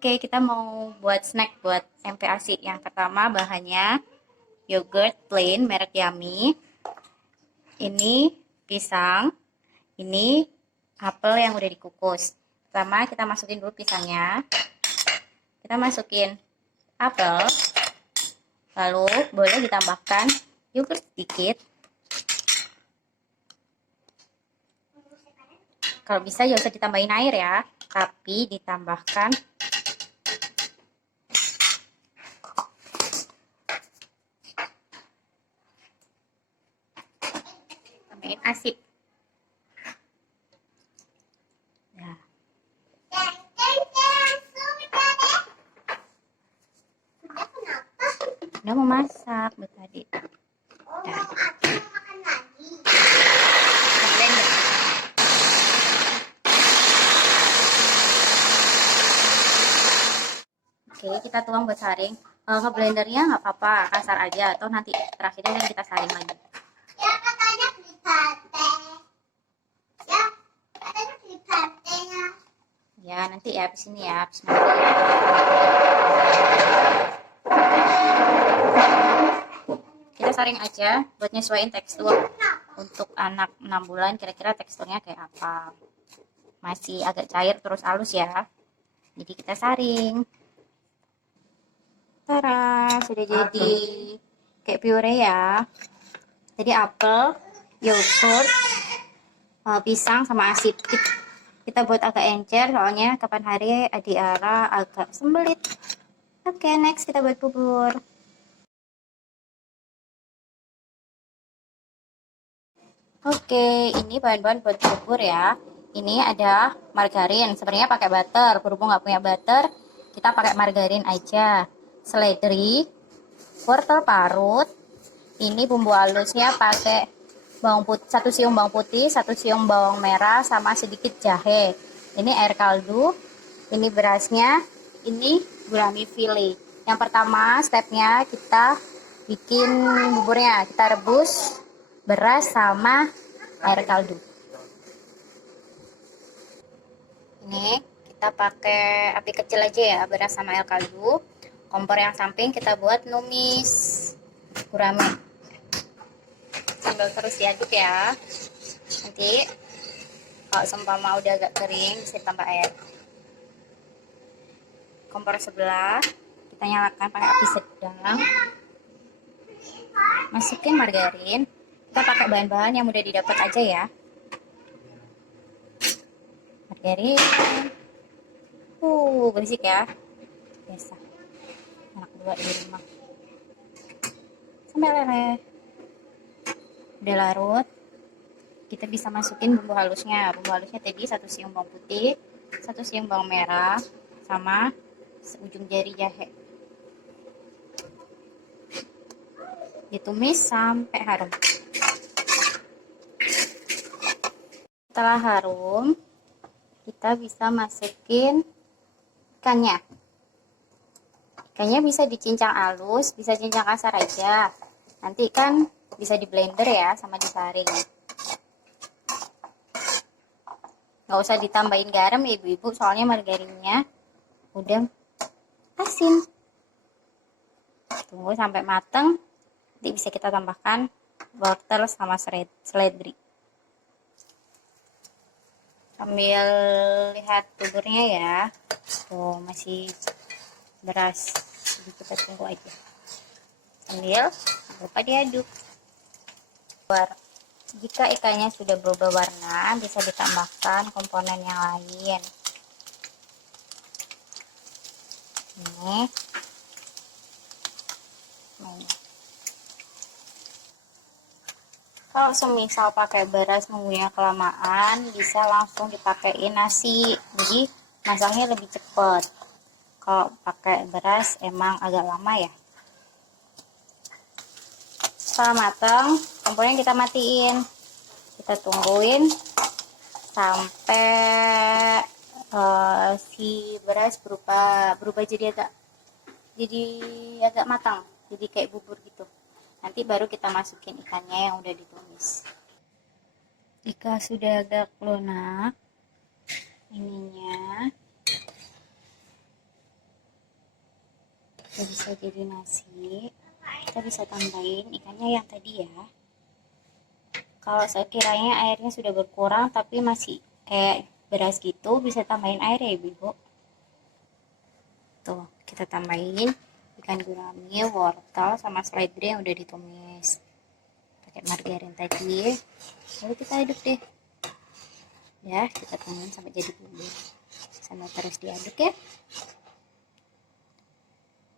Oke, kita mau buat snack buat MPASI. Yang pertama bahannya yogurt plain merek Yummy. Ini pisang. Ini apel yang udah dikukus. Pertama kita masukin dulu pisangnya. Kita masukin apel. Lalu boleh ditambahkan yogurt sedikit. Kalau bisa ya usah ditambahin air ya, tapi ditambahkan asip. Nah. Udah mau masak buat tadi. Nah. Oke, kita tuang buat saring. Ke blendernya nggak apa-apa, kasar aja, atau nanti terakhirnya kan kita saring lagi. Ya katanya beli sate. Ya katanya beli satenya. Ya nanti ya habis ini ya, habis kita saring aja buat nyesuaiin tekstur. Untuk anak 6 bulan kira-kira teksturnya kayak apa? Masih agak cair terus halus ya. Jadi kita saring. Tara, sudah jadi kayak puree ya. Jadi apel, yogurt, pisang sama asip. Kita buat agak encer soalnya kapan hari Adi Ara agak sembelit. Oke, next kita buat bubur. Oke, ini bahan-bahan buat bubur ya. Ini ada margarin, sebenarnya pakai butter. Berhubung nggak punya butter, kita pakai margarin aja. Seledri, wortel parut. Ini bumbu halusnya pakai bawang putih, 1 siung bawang putih, 1 siung bawang merah, sama sedikit jahe. Ini air kaldu. Ini berasnya. Ini gurami file. Yang pertama stepnya kita bikin buburnya. Kita rebus beras sama air kaldu. Ini kita pakai api kecil aja ya, beras sama air kaldu. Kompor yang samping kita buat numis gurame. Sambil terus diaduk ya. Nanti kalau seumpama udah agak kering bisa tambah air. Kompor sebelah kita nyalakan pakai api sedang. Masukin margarin. Kita pakai bahan-bahan yang mudah didapat aja ya. Margarin. Berisik ya. Biasa. Anak 2 di rumah. Sampai leleh. Udah larut. Kita bisa masukin bumbu halusnya. Bumbu halusnya tadi 1 siung bawang putih, 1 siung bawang merah, sama seujung jari jahe. Ditumis sampai harum. Setelah harum, kita bisa masukin ikannya. Ikannya bisa dicincang halus, bisa cincang kasar aja. Nanti kan bisa di blender ya, sama disaring. Nggak usah ditambahin garam ya ibu-ibu, soalnya margarinnya udah asin. Tunggu sampai mateng. Nanti bisa kita tambahkan wortel sama seledri. Sambil lihat buburnya ya. Tuh masih beras. Jadi kita tunggu aja. Sambil lupa diaduk. Jika ikannya sudah berubah warna, bisa ditambahkan komponen yang lain. Ini. Kalau semisal pakai beras nunggunya kelamaan, bisa langsung dipakein nasi. Jadi masaknya lebih cepat. Kalau pakai beras emang agak lama ya. Setelah matang, kompornya kita matiin. Kita tungguin sampai si beras berubah jadi agak matang, jadi kayak bubur gitu. Nanti baru kita masukin ikannya yang udah ditumis. Jika sudah agak lunak ininya, kita bisa jadi nasi. Kita bisa tambahin ikannya yang tadi ya. Kalau sekiranya airnya sudah berkurang tapi masih kayak beras gitu, bisa tambahin air ya ibu. Tuh, kita tambahin ikan gurame, wortel, sama seledri yang udah ditumis pakai margarin tadi. Lalu kita aduk deh ya, kita tungguin sampai jadi bubur sambil terus diaduk ya.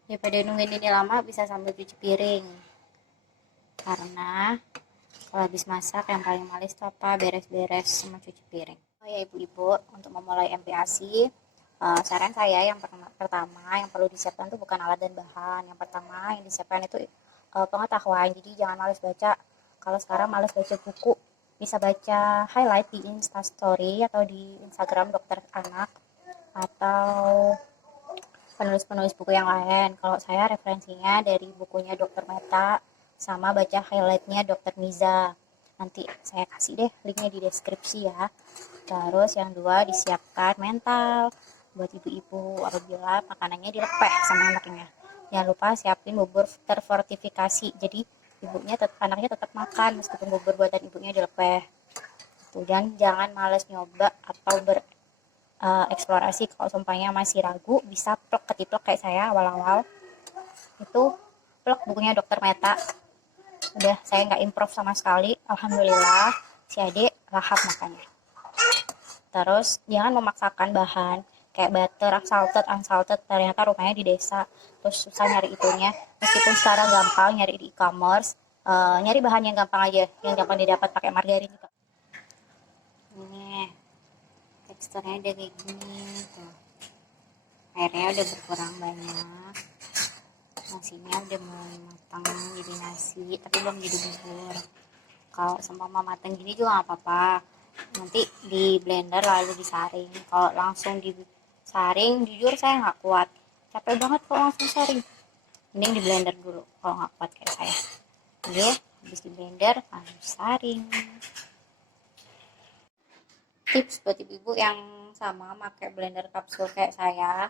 Daripada nungguin ini lama, bisa sambil cuci piring, karena kalau habis masak yang paling males itu apa? Beres-beres sama cuci piring. Oh ya ibu-ibu, untuk memulai MPASI, saran saya yang pertama yang perlu disiapkan itu bukan alat dan bahan. Yang pertama yang disiapkan itu pengetahuan. Jadi jangan males baca. Kalau sekarang males baca buku, bisa baca highlight di Instastory atau di Instagram dokter anak atau penulis-penulis buku yang lain. Kalau saya referensinya dari bukunya Dokter Meta sama baca highlightnya Dokter Miza. Nanti saya kasih deh linknya di deskripsi ya. Terus yang dua, disiapkan mental buat ibu-ibu apabila makanannya dilepeh sama anaknya. Jangan lupa siapin bubur terfortifikasi. Jadi anaknya tetap makan meskipun bubur buatan ibunya dilepeh. Dan jangan males nyoba atau eksplorasi. Kalau sumpahnya masih ragu, bisa plek ketiplek kayak saya awal-awal. Itu plek bukunya Dokter Meta. Udah saya nggak improv sama sekali. Alhamdulillah si adik lahap makannya. Terus jangan memaksakan bahan kayak butter, unsalted, ternyata rumahnya di desa, terus susah nyari itunya. Meskipun sekarang gampang nyari di e-commerce, nyari bahan yang gampang aja, yang gampang didapat pakai margarin juga. Ini teksturnya udah kayak gini tuh. Airnya udah berkurang banyak, nasinya udah mulai matang jadi nasi, tapi belum jadi bubur. Kalau seumpama matang gini juga nggak apa-apa, nanti di blender lalu disaring. Kalau langsung disaring, jujur saya nggak kuat, capek banget kalau langsung saring. Mending di blender dulu kalau nggak kuat kayak saya. Oke, habis di blender lalu saring. Tips buat ibu-ibu yang sama pakai blender kapsul kayak saya,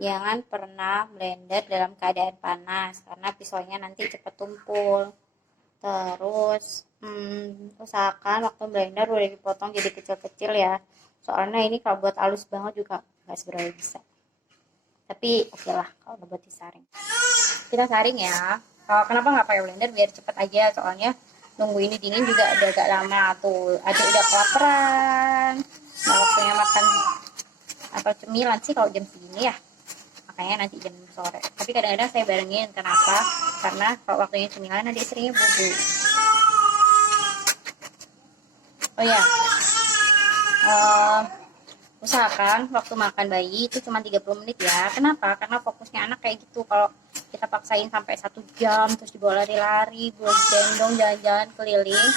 jangan pernah blender dalam keadaan panas karena pisaunya nanti cepat tumpul. Terus usahakan waktu blender udah dipotong jadi kecil-kecil ya, soalnya ini kalau buat halus banget juga nggak seberapa bisa, tapi oke lah kalau buat disaring. Kita saring ya. Kenapa nggak pakai blender? Biar cepet aja, soalnya nunggu ini dingin juga ada agak lama tuh. Adik udah kelaparan, nah waktunya makan apa cemilan sih kalau jam segini ya, makanya nanti jam sore. Tapi kadang-kadang saya barengin, kenapa? Karena kalau waktunya cemilan adik seringnya bubuk. Oh ya, usahakan waktu makan bayi itu cuma 30 menit ya. Kenapa? Karena fokusnya anak kayak gitu. Kalau kita paksain sampai 1 jam terus dibawa lari-lari, buat gendong, jalan-jalan keliling,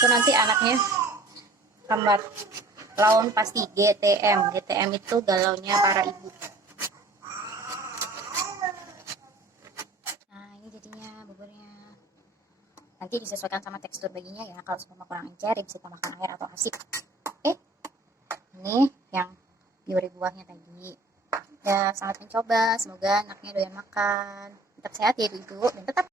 itu nanti anaknya hambat. Lawan pasti GTM. GTM itu galaunya para ibu. Nah, ini jadinya buburnya. Nanti disesuaikan sama tekstur baginya ya. Kalau semua kurang encer, bisa tambahkan air atau asin. Ini yang biori buahnya tadi. Ya, sangat mencoba. Semoga anaknya doyan makan. Tetap sehat ya ibu-ibu, dan tetap